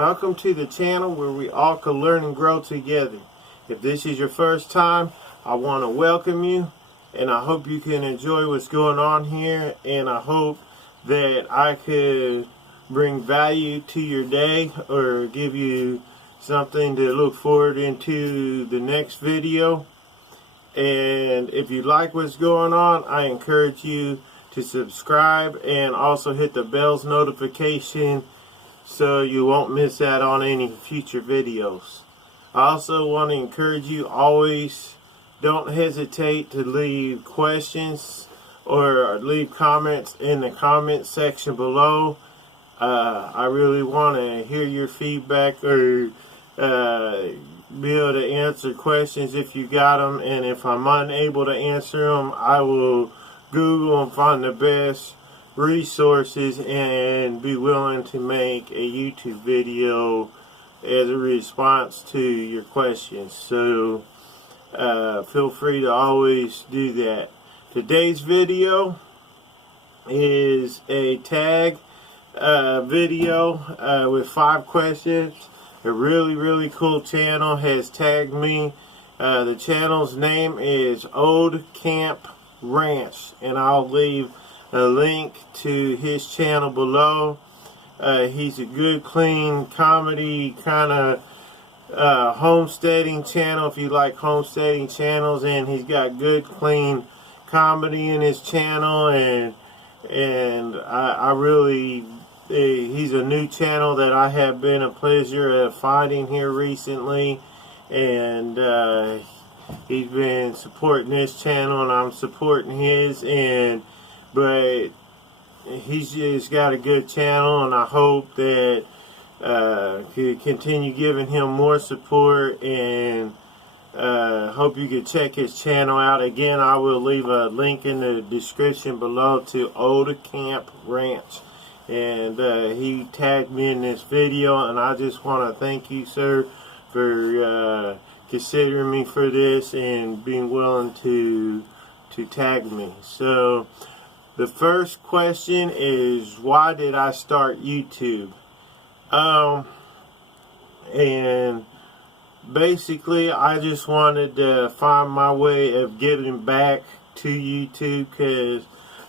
Welcome to the channel where we all can learn and grow together. If this is your first time, I want to welcome you, and I hope you can enjoy what's going on here, and I hope that I could bring value to your day or give you something to look forward into the next video. And if you like what's going on, I encourage you to subscribe and also hit the bell's notification so you won't miss out on any future videos. I also want to encourage you, always don't hesitate to leave questions or leave comments in the comment section below. I really want to hear your feedback or be able to answer questions if you got them, and if I'm unable to answer them, I will Google and find the best resources and be willing to make a YouTube video as a response to your questions. So feel free to always do that. Today's video is a tag video with 5 questions. A really cool channel has tagged me. The channel's name is Old Camp Ranch, and I'll leave a link to his channel below. He's a good, clean comedy kind of homesteading channel if you like homesteading channels, and he's got good, clean comedy in his channel, and I really he's a new channel that I have been a pleasure of finding here recently, and he's been supporting this channel and I'm supporting his, but he's just got a good channel, and I hope that could continue giving him more support, and hope you could check his channel out. Again, I will leave a link in the description below to Old Camp Ranch. And he tagged me in this video, and I just want to thank you, sir, for considering me for this and being willing to tag me. So the first question is, why did I start YouTube? And basically I just wanted to find my way of giving back to YouTube, because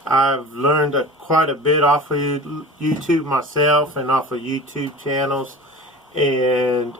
I've learned quite a bit off of YouTube myself and off of YouTube channels, and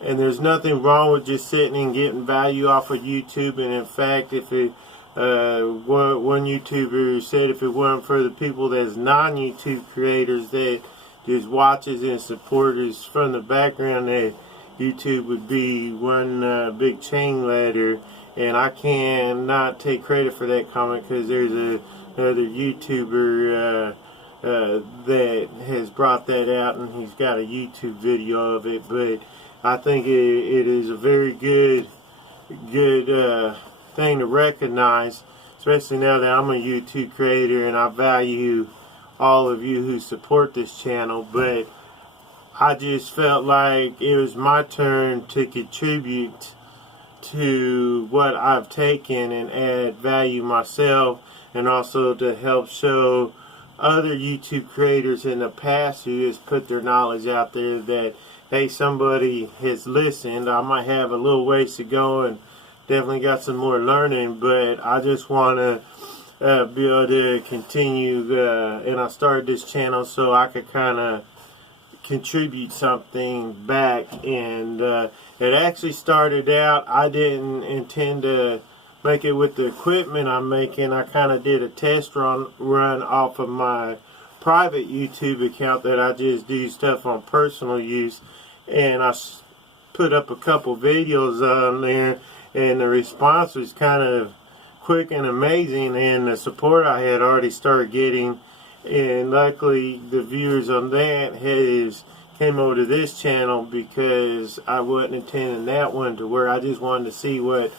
there's nothing wrong with just sitting and getting value off of YouTube. And in fact, if it one YouTuber said if it weren't for the people that's non-YouTube creators that just watches and supporters from the background, that YouTube would be one big chain letter. And I cannot take credit for that comment, because there's another YouTuber that has brought that out, and he's got a YouTube video of it. But I think it is a very good thing to recognize, especially now that I'm a YouTube creator, and I value all of you who support this channel. But I just felt like it was my turn to contribute to what I've taken and add value myself, and also to help show other YouTube creators in the past who has put their knowledge out there that, hey, somebody has listened. I might have a little ways to go and definitely got some more learning, but I just want to be able to continue, and I started this channel so I could kind of contribute something back. And it actually started out, I didn't intend to make it with the equipment I'm making. I kind of did a test run off of my private YouTube account that I just do stuff on personal use, and I put up a couple videos on there, and the response was kind of quick and amazing, and the support I had already started getting. And luckily the viewers on that came over to this channel, because I wasn't intending that one to where I just wanted to see what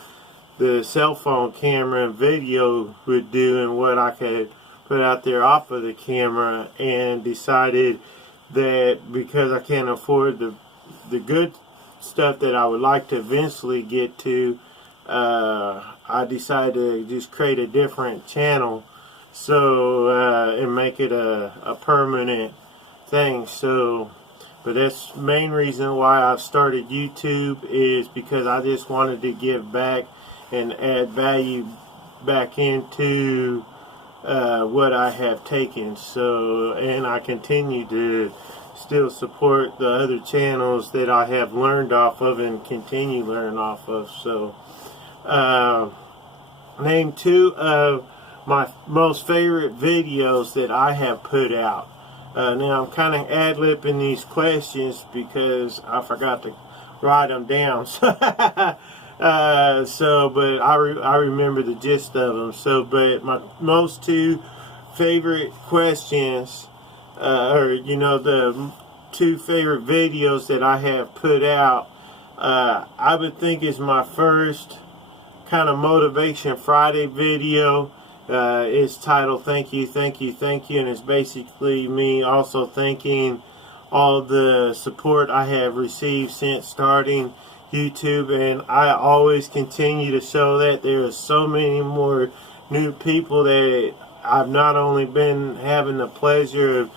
the cell phone camera and video would do and what I could put out there off of the camera, and decided that because I can't afford the good stuff that I would like to eventually get to, I decided to just create a different channel, so and make it a permanent thing. So But that's the main reason why I started YouTube, is because I just wanted to give back and add value back into what I have taken. So, and I continue to still support the other channels that I have learned off of and continue to learn off of. So, name 2 of my most favorite videos that I have put out. Now I'm kind of ad-libbing these questions because I forgot to write them down. But I remember the gist of them. So, but my most 2 favorite questions, or the 2 favorite videos that I have put out, I would think is my first kind of Motivation Friday video. It's titled "Thank You, Thank You, Thank You," and it's basically me also thanking all the support I have received since starting YouTube, and I always continue to show that there are so many more new people that I've not only been having the pleasure of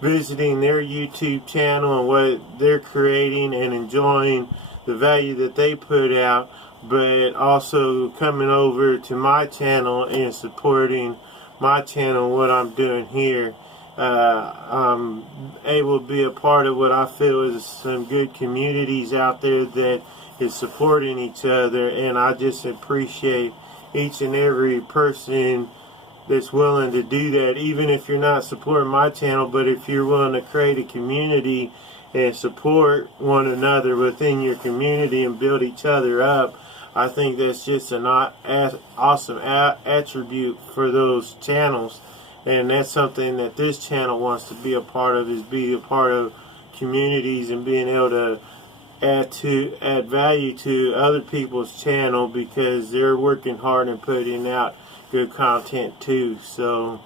visiting their YouTube channel and what they're creating and enjoying the value that they put out, but also coming over to my channel and supporting my channel, what I'm doing here. I'm able to be a part of what I feel is some good communities out there that is supporting each other, and I just appreciate each and every person that's willing to do that, even if you're not supporting my channel. But if you're willing to create a community and support one another within your community and build each other up, I think that's just an awesome attribute for those channels. And that's something that this channel wants to be a part of, is be a part of communities and being able to add value to other people's channel, because they're working hard and putting out good content too. So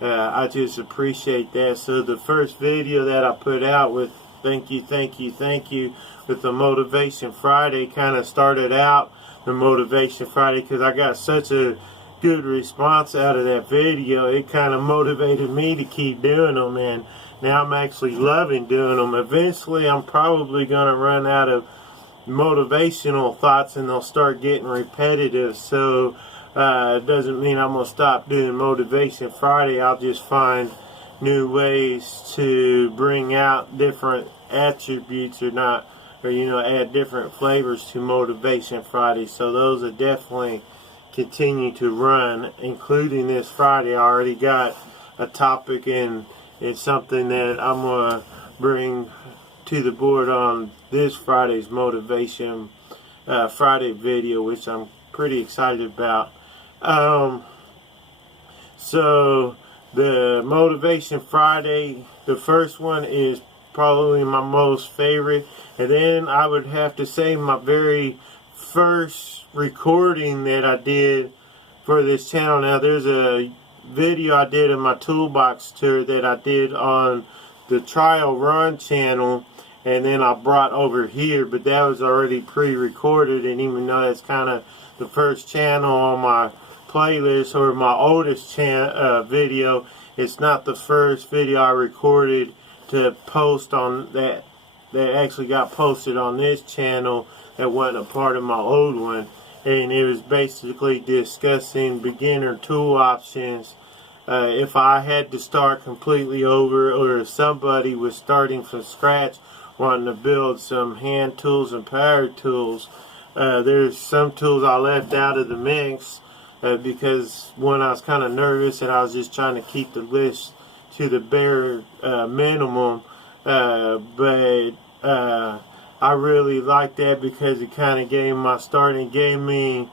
I just appreciate that. So the first video that I put out with "Thank You, Thank You, Thank You" with the Motivation Friday kind of started out the Motivation Friday because I got such a good response out of that video. It kind of motivated me to keep doing them, and now I'm actually loving doing them. Eventually I'm probably going to run out of motivational thoughts and they'll start getting repetitive. So it doesn't mean I'm going to stop doing Motivation Friday. I'll just find new ways to bring out different attributes or add different flavors to Motivation Friday. So those are definitely continue to run, including this Friday. I already got a topic, and it's something that I'm going to bring to the board on this Friday's Motivation Friday video, which I'm pretty excited about. So the Motivation Friday, the first one is probably my most favorite, and then I would have to say my very first recording that I did for this channel. Now there's a video I did in my toolbox tour that I did on the trial run channel, and then I brought over here, but that was already pre-recorded, and even though that's kind of the first channel on my playlist, or my oldest video, it's not the first video I recorded to post on that actually got posted on this channel that wasn't a part of my old one. And it was basically discussing beginner tool options. If I had to start completely over, or if somebody was starting from scratch wanting to build some hand tools and power tools, there's some tools I left out of the mix because one, I was kind of nervous and I was just trying to keep the list to the bare minimum, but I really liked that because it kind of gave me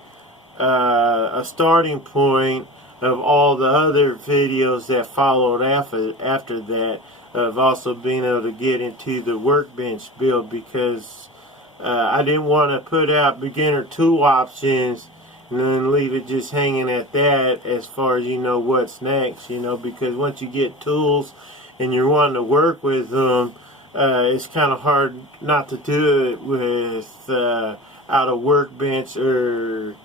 a starting point of all the other videos that followed after that, of also being able to get into the workbench build, because I didn't want to put out beginner tool options and then leave it just hanging at that as far as what's next, because once you get tools and you're wanting to work with them, it's kind of hard not to do it with out of workbench or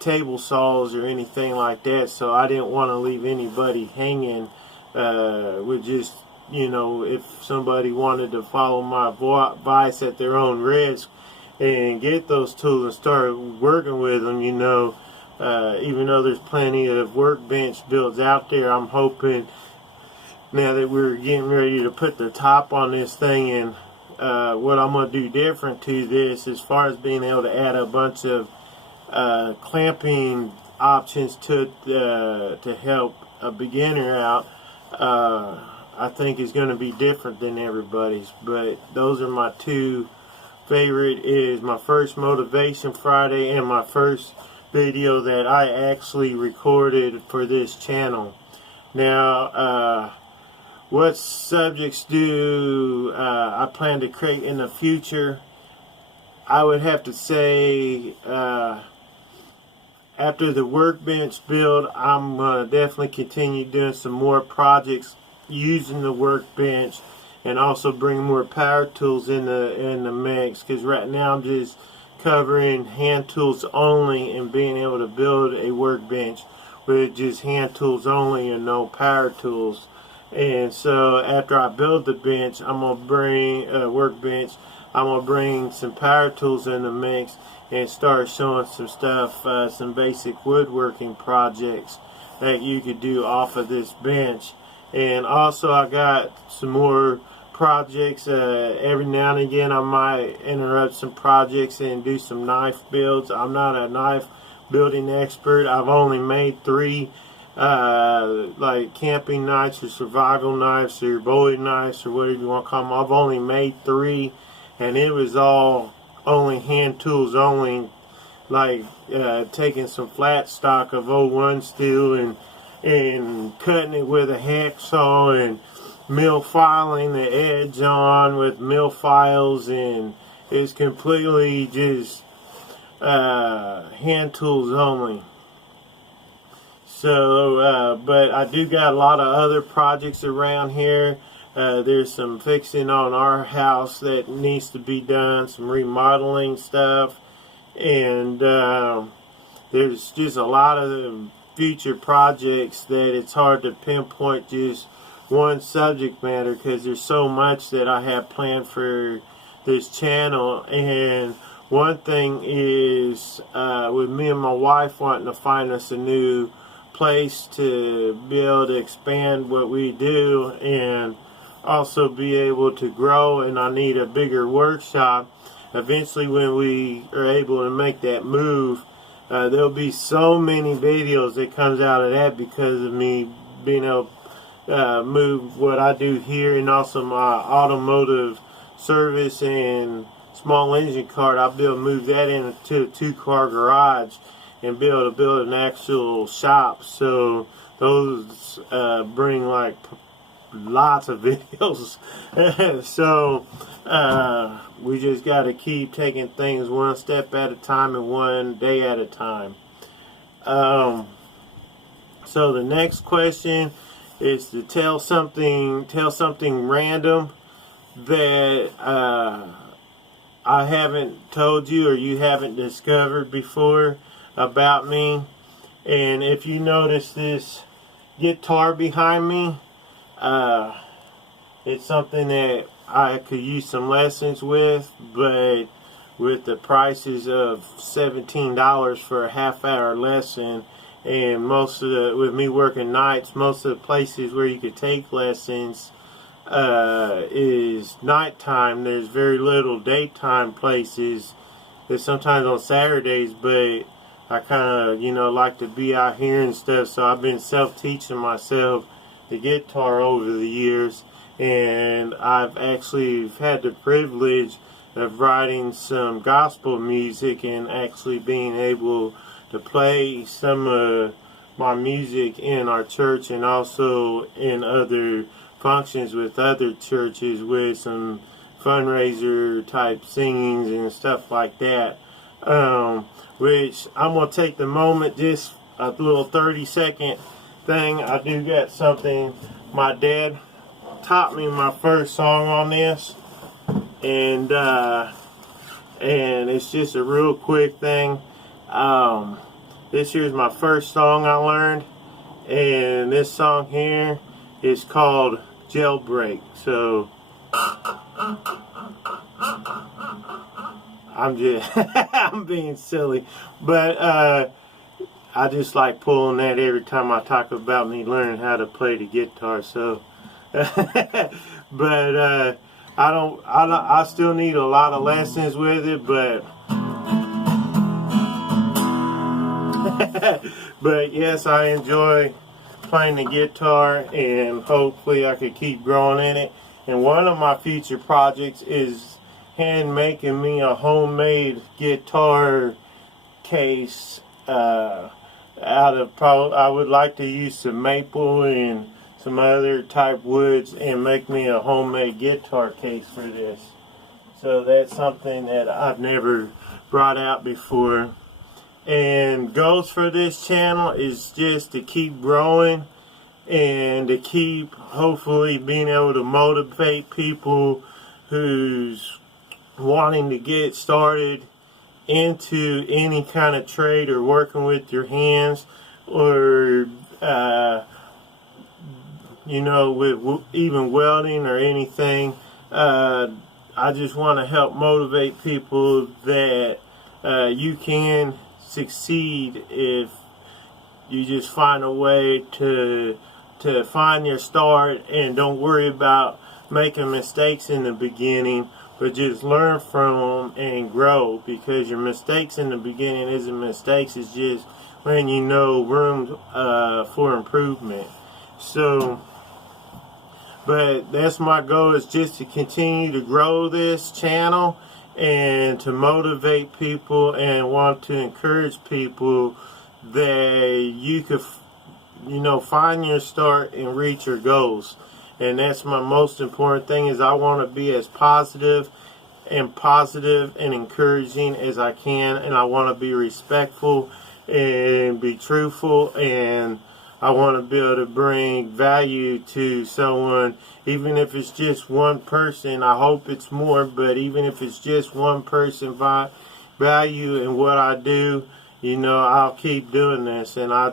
table saws or anything like that. So I didn't want to leave anybody hanging with just you know, if somebody wanted to follow my advice at their own risk and get those tools and start working with them, you know, even though there's plenty of workbench builds out there, I'm hoping now that we're getting ready to put the top on this thing, and what I'm going to do different to this as far as being able to add a bunch of clamping options to help a beginner out, I think is going to be different than everybody's. But those are my two favorite, is my first Motivation Friday and my first video that I actually recorded for this channel. Now, what subjects do I plan to create in the future? I would have to say, after the workbench build, I'm going to definitely continue doing some more projects using the workbench, and also bring more power tools in the mix, because right now I'm just covering hand tools only and being able to build a workbench with just hand tools only and no power tools. And so after I build the bench, I'm going to bring a workbench, I'm going to bring some power tools in the mix and start showing some stuff, some basic woodworking projects that you could do off of this bench. And also I got some more projects. Every now and again I might interrupt some projects and do some knife builds. I'm not a knife building expert. I've only made 3 like camping knives or survival knives or bowie knives or whatever you want to call them. I've only made 3, and it was all only hand tools only, like taking some flat stock of '01 steel and cutting it with a hacksaw and mill filing the edge on with mill files, and it's completely just hand tools only. So, but I do got a lot of other projects around here. There's some fixing on our house that needs to be done, some remodeling stuff, and there's just a lot of future projects that it's hard to pinpoint just one subject matter, because there's so much that I have planned for this channel. And one thing is, with me and my wife wanting to find us a new place to be able to expand what we do and also be able to grow, and I need a bigger workshop. Eventually, when we are able to make that move, there'll be so many videos that comes out of that because of me being able to move what I do here, and also my automotive service and small engine cart. I'll be able to move that into a 2-car garage and be able to build an actual shop. So those bring like lots of videos. So we just got to keep taking things one step at a time and one day at a time. So the next question is to tell something random that I haven't told you or you haven't discovered before about me. And if you notice this guitar behind me, it's something that I could use some lessons with, but with the prices of $17 for a half-hour lesson, and with me working nights, most of the places where you could take lessons is nighttime. There's very little daytime places. There's sometimes on Saturdays, but I kind of, like to be out here and stuff, so I've been self-teaching myself the guitar over the years, and I've actually had the privilege of writing some gospel music and actually being able to play some of my music in our church and also in other functions with other churches with some fundraiser type singings and stuff like that, which I'm going to take the moment, just a little 30-second thing. I do got something. My dad taught me my first song on this, and it's just a real quick thing. This here's my first song I learned, and this song here is called jailbreak. So I'm just I'm being silly, but I just like pulling that every time I talk about me learning how to play the guitar. So, but I still need a lot of lessons with it, but but yes, I enjoy playing the guitar, and hopefully I could keep growing in it. And one of my future projects is hand making me a homemade guitar case out of I would like to use some maple and some other type woods and make me a homemade guitar case for this. So that's something that I've never brought out before. And goals for this channel is just to keep growing and to keep hopefully being able to motivate people who's wanting to get started into any kind of trade or working with your hands, or you know, with even welding or anything. I just want to help motivate people that you can succeed if you just find a way to find your start and don't worry about making mistakes in the beginning, but just learn from them and grow, because your mistakes in the beginning isn't mistakes, it's just letting you know room for improvement. So, but that's my goal, is just to continue to grow this channel and to motivate people and want to encourage people that you could, you know, find your start and reach your goals. And that's my most important thing, is I want to be as positive and encouraging as I can, and I want to be respectful and be truthful, and I want to be able to bring value to someone, even if it's just one person. I hope it's more, but even if it's just one person value in what I do, you know, I'll keep doing this. And I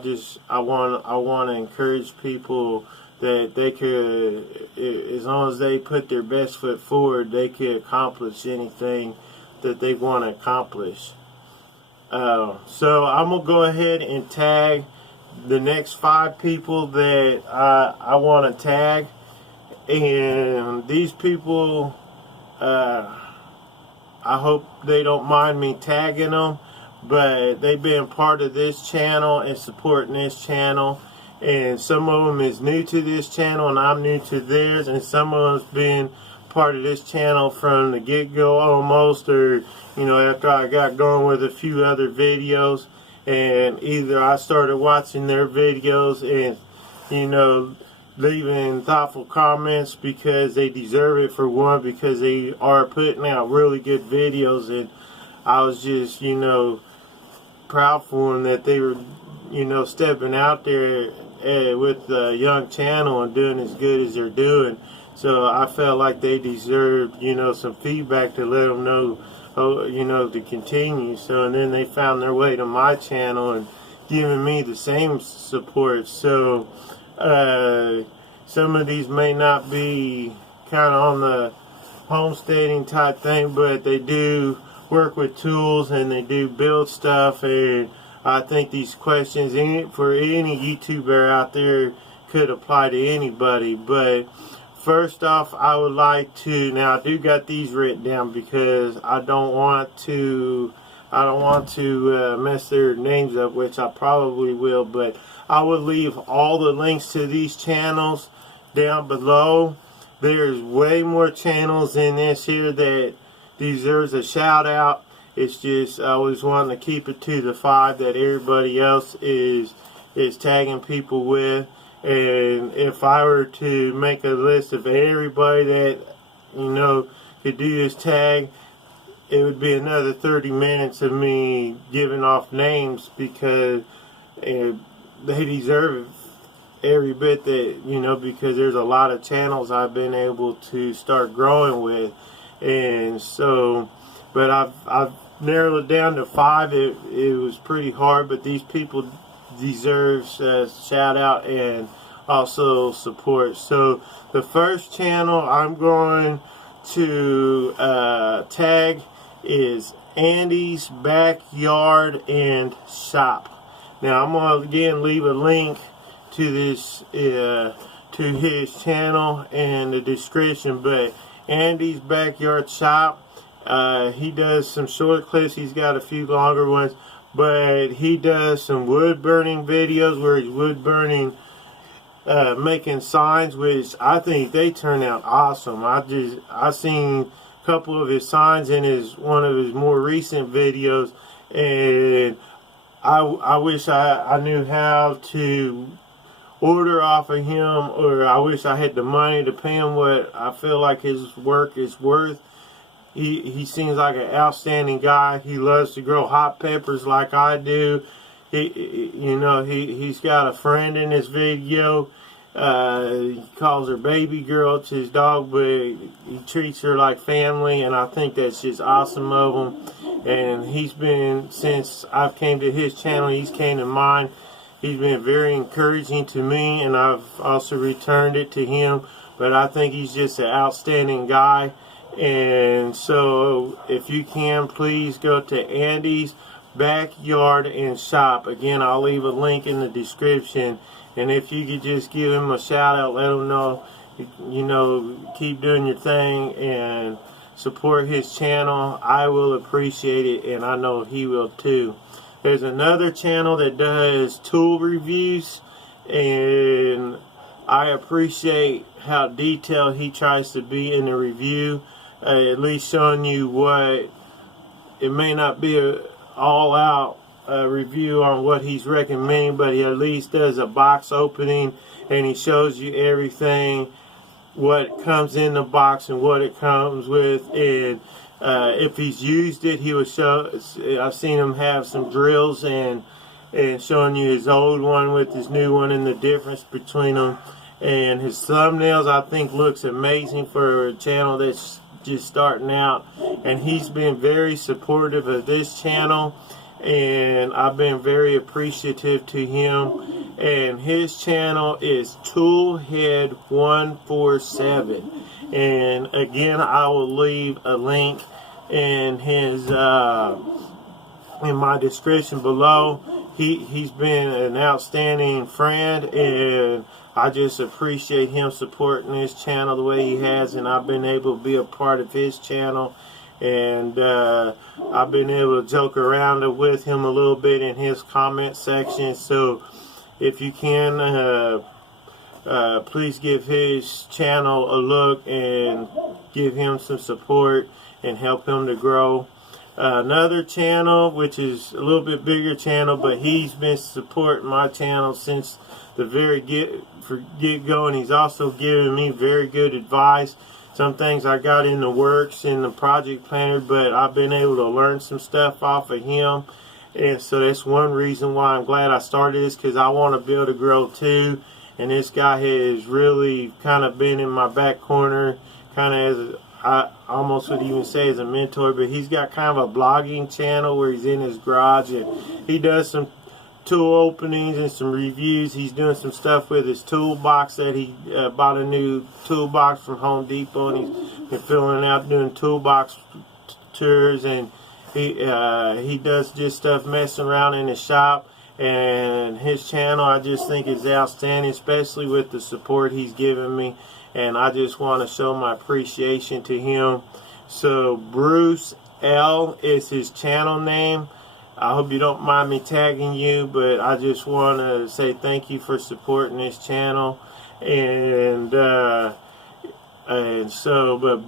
want to encourage people that they could, as long as they put their best foot forward, they can accomplish anything that they want to accomplish. So I'm gonna go ahead and tag the next 5 people that I want to tag, and these people, I hope they don't mind me tagging them, but they've been part of this channel and supporting this channel, and some of them is new to this channel and I'm new to theirs, and some of them's been part of this channel from the get-go almost, or you know, after I got going with a few other videos. And either I started watching their videos and, you know, leaving thoughtful comments because they deserve it, for one, because they are putting out really good videos, and I was just, you know, proud for them that they were, you know, stepping out there with the young channel and doing as good as they're doing. So I felt like they deserved, you know, some feedback to let them know, you know, to continue. So, and then they found their way to my channel and giving me the same support. So some of these may not be kind of on the homesteading type thing, but they do work with tools and they do build stuff, and I think these questions for any YouTuber out there could apply to anybody. But first off, I would like to, now I do got these written down because I don't want to mess their names up, which I probably will, but I will leave all the links to these channels down below. There's way more channels in this here that deserves a shout out. It's just, I always want to keep it to the 5 that everybody else is tagging people with. And if I were to make a list of everybody that, you know, could do this tag, it would be another 30 minutes of me giving off names, because they deserve every bit that, you know, because there's a lot of channels I've been able to start growing with. And so, but I've narrowed it down to 5. It was pretty hard, but these people deserve a shout out, and also support. So the first channel I'm going to tag is Andy's Backyard and Shop. Now I'm going to again leave a link to this to his channel in the description, but Andy's Backyard Shop, he does some short clips. He's got a few longer ones, but he does some wood burning videos where he's wood burning, making signs, which I think they turn out awesome. I seen a couple of his signs in one of his more recent videos, and I wish I knew how to order off of him, or I wish I had the money to pay him what I feel like his work is worth. He seems like an outstanding guy. He loves to grow hot peppers like I do. He's got a friend in this video. He calls her baby girl to his dog, but he treats her like family, and I think that's just awesome of him. And he's been, since I've came to his channel, he's came to mine. He's been very encouraging to me, and I've also returned it to him. But I think he's just an outstanding guy. And so if you can, please go to Andy's Backyard and Shop. Again, I'll leave a link in the description. And if you could just give him a shout out, let him know, keep doing your thing and support his channel. I will appreciate it, and I know he will too. There's another channel that does tool reviews, and I appreciate how detailed he tries to be in the review, at least showing you what, it may not be a all-out review on what he's recommending, but he at least does a box opening, and he shows you everything, what comes in the box and what it comes with, and if he's used it, he will show. I've seen him have some drills and showing you his old one with his new one and the difference between them. And his thumbnails, I think, looks amazing for a channel that's just starting out. And he's been very supportive of this channel, and I've been very appreciative to him. And his channel is Toolhead147. And again, I will leave a link in his in my description below. He's been an outstanding friend, and I just appreciate him supporting this channel the way he has, and I've been able to be a part of his channel, and I've been able to joke around with him a little bit in his comment section. So if you can, please give his channel a look and give him some support and help him to grow. Another channel, which is a little bit bigger channel, but he's been supporting my channel since the very get-go, and he's also given me very good advice. Some things I got in the works in the project planner, but I've been able to learn some stuff off of him. And so that's one reason why I'm glad I started this, because I want to be able to grow too. And this guy has really kind of been in my back corner, kind of as I almost would even say as a mentor. But he's got kind of a blogging channel where he's in his garage and he does some tool openings and some reviews. He's doing some stuff with his toolbox that he bought a new toolbox from Home Depot, and he's been filling out doing toolbox tours, and he does just stuff messing around in his shop. And his channel, I just think, is outstanding, especially with the support he's given me, and I just want to show my appreciation to him. So Bruce L is his channel name. I hope you don't mind me tagging you, but I just want to say thank you for supporting this channel. But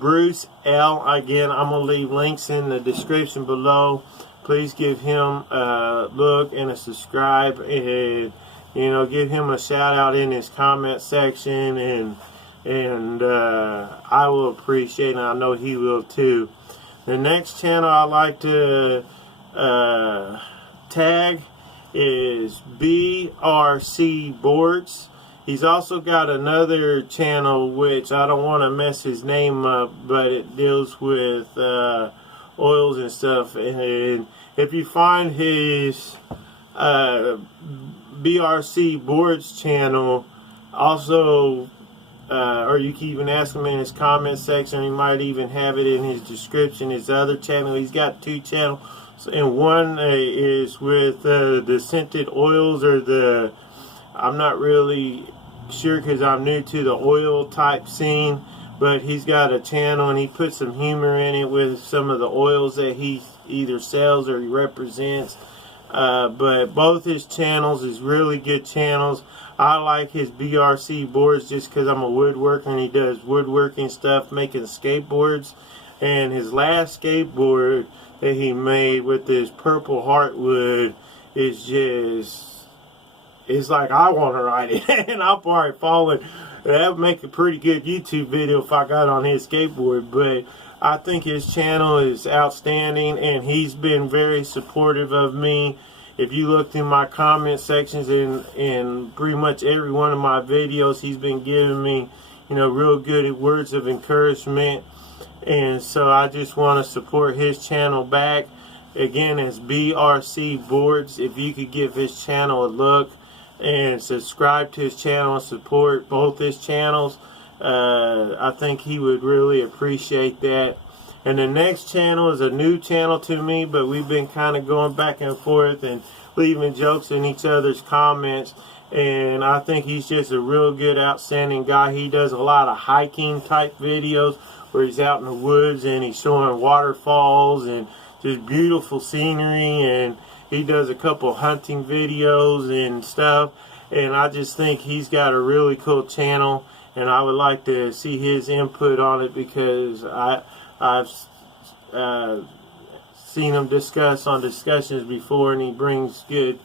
Bruce L, again, I'm going to leave links in the description below. Please give him a look and a subscribe, and give him a shout out in his comment section, and I will appreciate it, and I know he will too. The next channel I like to tag is BRC Boards. He's also got another channel which I don't want to mess his name up, but it deals with oils and stuff. And if you find his BRC Boards channel Also, or you can even ask him in his comment section. He might even have it in his description. His other channel, he's got 2 channels, and one is with the scented oils, or the, I'm not really sure because I'm new to the oil type scene, but he's got a channel and he puts some humor in it with some of the oils that he either sells or he represents. But both his channels is really good channels. I like his BRC boards just because I'm a woodworker, and he does woodworking stuff, making skateboards. And his last skateboard that he made with this purple heartwood is just, it's like I want to ride it. And I'll probably fall in. That would make a pretty good YouTube video if I got on his skateboard. But I think his channel is outstanding, and he's been very supportive of me. If you look through my comment sections in pretty much every one of my videos, he's been giving me, you know, real good words of encouragement. And so I just want to support his channel back. Again, it's BRC Boards. If you could give his channel a look and subscribe to his channel and support both his channels, I think he would really appreciate that. And the next channel is a new channel to me, but we've been kind of going back and forth and leaving jokes in each other's comments. And I think he's just a real good, outstanding guy. He does a lot of hiking type videos where he's out in the woods and he's showing waterfalls and just beautiful scenery. And he does a couple hunting videos and stuff. And I just think he's got a really cool channel. And I would like to see his input on it, because I've seen him discuss on discussions before, and he brings good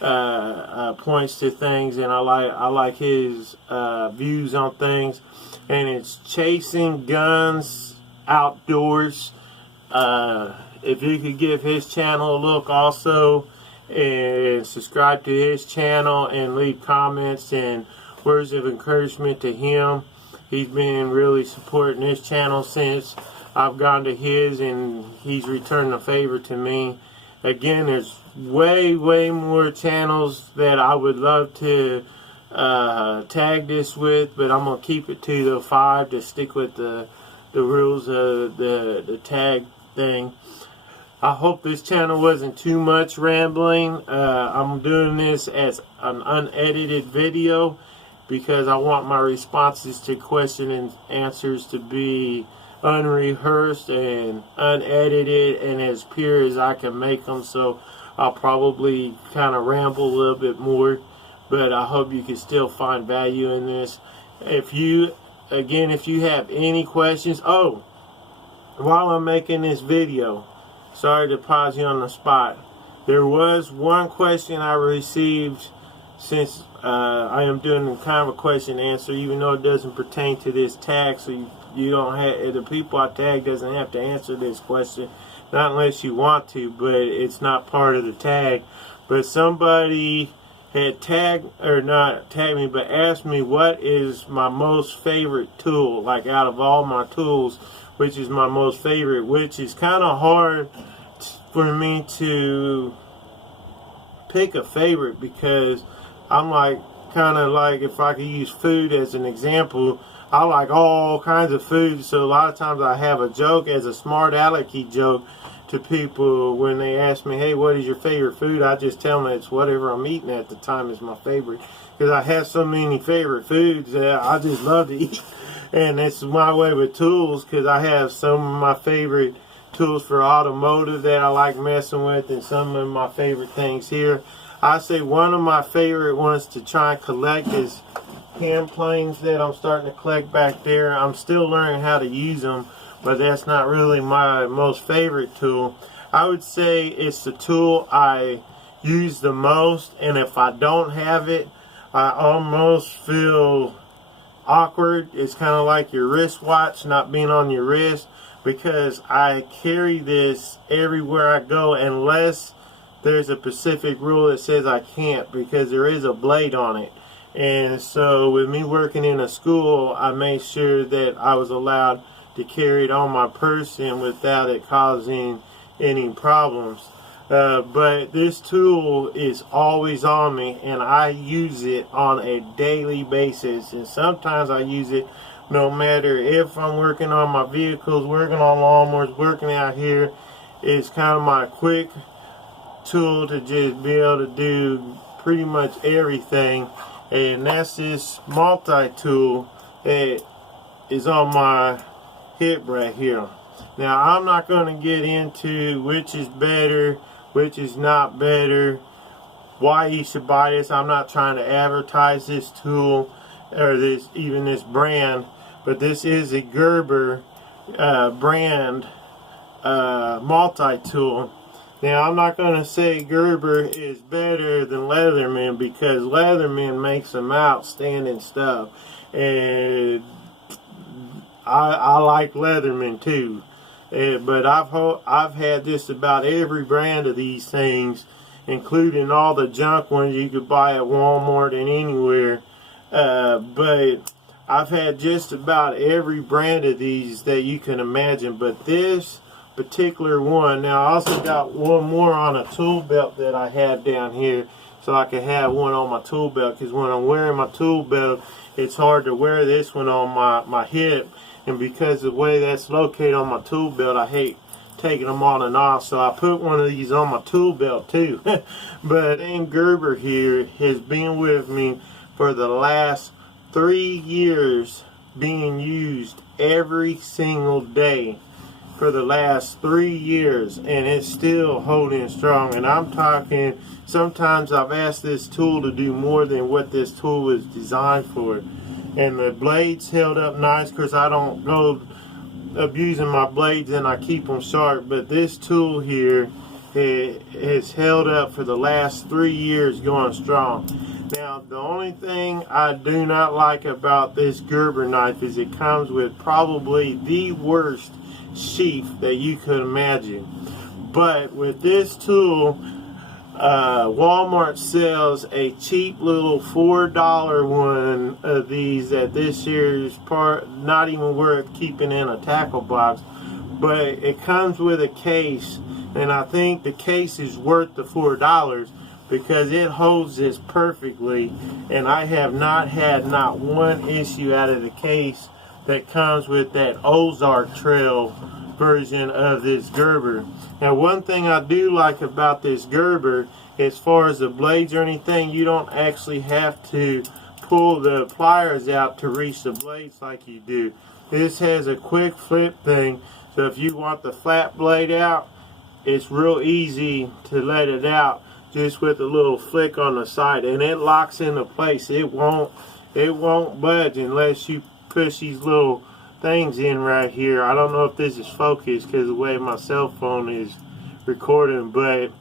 points to things, and I like his views on things. And it's Chasing Guns Outdoors. If you could give his channel a look also, and subscribe to his channel and leave comments and words of encouragement to him. He's been really supporting his channel since I've gone to his, and he's returned a favor to me. Again, there's way more channels that I would love to tag this with, but I'm going to keep it to the 5 to stick with the rules of the tag thing. I hope this channel wasn't too much rambling. I'm doing this as an unedited video because I want my responses to question and answers to be unrehearsed and unedited and as pure as I can make them. So I'll probably kind of ramble a little bit more, but I hope you can still find value in this. If you have any questions, while I'm making this video, sorry to pause you on the spot, there was one question I received, since I am doing kind of a question and answer, even though it doesn't pertain to this tag, so you don't have, the people I tag doesn't have to answer this question, not unless you want to, but it's not part of the tag. But somebody had not tagged me, but asked me what is my most favorite tool, like out of all my tools, which is my most favorite, which is kind of hard for me to pick a favorite, because I'm like, kind of like, if I could use food as an example, I like all kinds of food. So a lot of times I have a joke as a smart alecky joke to people when they ask me, hey, what is your favorite food? I just tell them it's whatever I'm eating at the time is my favorite, because I have so many favorite foods that I just love to eat. And it's my way with tools, because I have some of my favorite tools for automotive that I like messing with, and some of my favorite things here. I say one of my favorite ones to try and collect is hand planes that I'm starting to collect back there. I'm still learning how to use them, but that's not really my most favorite tool. I would say it's the tool I use the most, and if I don't have it, I almost feel awkward. It's kind of like your wristwatch not being on your wrist, because I carry this everywhere I go unless there's a specific rule that says I can't, because there is a blade on it. And so with me working in a school, I made sure that I was allowed to carry it on my person without it causing any problems. But this tool is always on me, and I use it on a daily basis. And sometimes I use it no matter if I'm working on my vehicles, working on lawnmowers, working out here. It's kind of my quick tool to just be able to do pretty much everything. And that's this multi-tool that is on my hip right here. Now, I'm not going to get into which is better, which is not better, why you should buy this. I'm not trying to advertise this tool or this brand, but this is a Gerber brand multi-tool. Now, I'm not going to say Gerber is better than Leatherman, because Leatherman makes some outstanding stuff, and I like Leatherman too. But I've had just about every brand of these things, including all the junk ones you could buy at Walmart and anywhere. But I've had just about every brand of these that you can imagine. But this particular one, now I also got one more on a tool belt that I have down here, so I can have one on my tool belt, because when I'm wearing my tool belt, it's hard to wear this one on my hip. And because of the way that's located on my tool belt, I hate taking them on and off. So I put one of these on my tool belt too. But Gerber here has been with me for the last 3 years, being used every single day for the last 3 years, and it's still holding strong. And I'm talking, sometimes I've asked this tool to do more than what this tool was designed for. And the blades held up nice, because I don't go abusing my blades and I keep them sharp. But this tool here has held up for the last 3 years, going strong. Now, the only thing I do not like about this Gerber knife is it comes with probably the worst sheath that you could imagine. But with this tool, Walmart sells a cheap little $4 one of these at this year's part, not even worth keeping in a tackle box. But it comes with a case, and I think the case is worth the $4 because it holds this perfectly, and I have not had not one issue out of the case that comes with that Ozark Trail version of this Gerber. Now, one thing I do like about this Gerber, as far as the blades or anything, you don't actually have to pull the pliers out to reach the blades like you do. This has a quick flip thing, so if you want the flat blade out, it's real easy to let it out just with a little flick on the side, and it locks into place. It won't budge unless you push these little things in right here. I don't know if this is focused because the way my cell phone is recording, but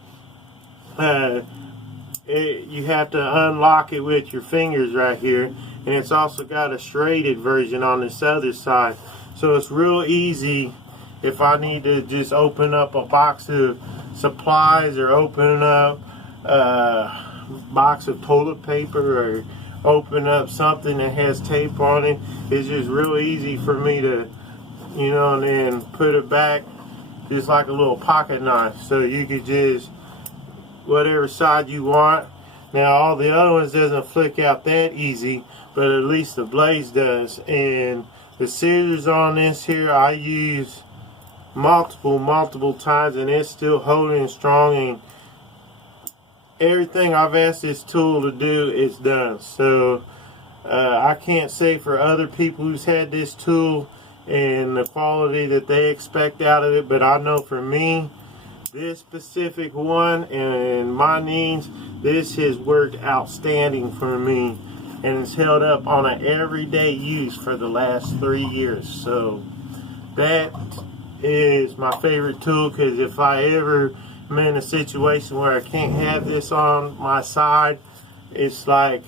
you have to unlock it with your fingers right here, and it's also got a serrated version on this other side, so it's real easy if I need to just open up a box of supplies, or open up a box of toilet paper, or open up something that has tape on it. It's just real easy for me to, and then put it back just like a little pocket knife, so you could just whatever side you want. Now, all the other ones doesn't flick out that easy, but at least the blades does. And the scissors on this here, I use multiple times, and it's still holding strong, and everything I've asked this tool to do is done. So I can't say for other people who's had this tool and the quality that they expect out of it, but I know for me, this specific one and my needs, this has worked outstanding for me, and it's held up on an everyday use for the last 3 years. So that is my favorite tool, because if I ever am in a situation where I can't have this on my side, it's like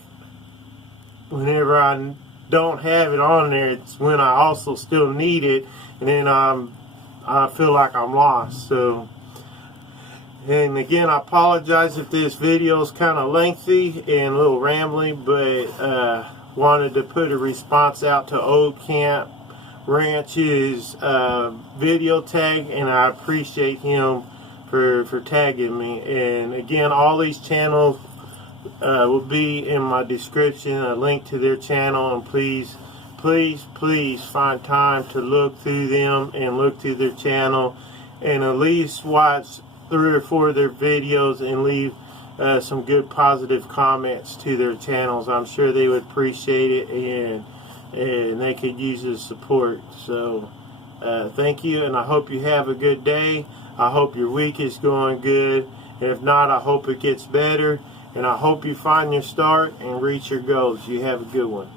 whenever I don't have it on there, it's when I also still need it, and then I feel like I'm lost. So, and again, I apologize if this video is kind of lengthy and a little rambling, but wanted to put a response out to Old Camp Ranch's video tag, and I appreciate him for for tagging me. And again, all these channels will be in my description, a link to their channel, and please find time to look through them and look through their channel, and at least watch 3 or 4 of their videos and leave some good positive comments to their channels. I'm sure they would appreciate it, and they could use the support. So thank you, and I hope you have a good day. I hope your week is going good, and if not, I hope it gets better, and I hope you find your start and reach your goals. You have a good one.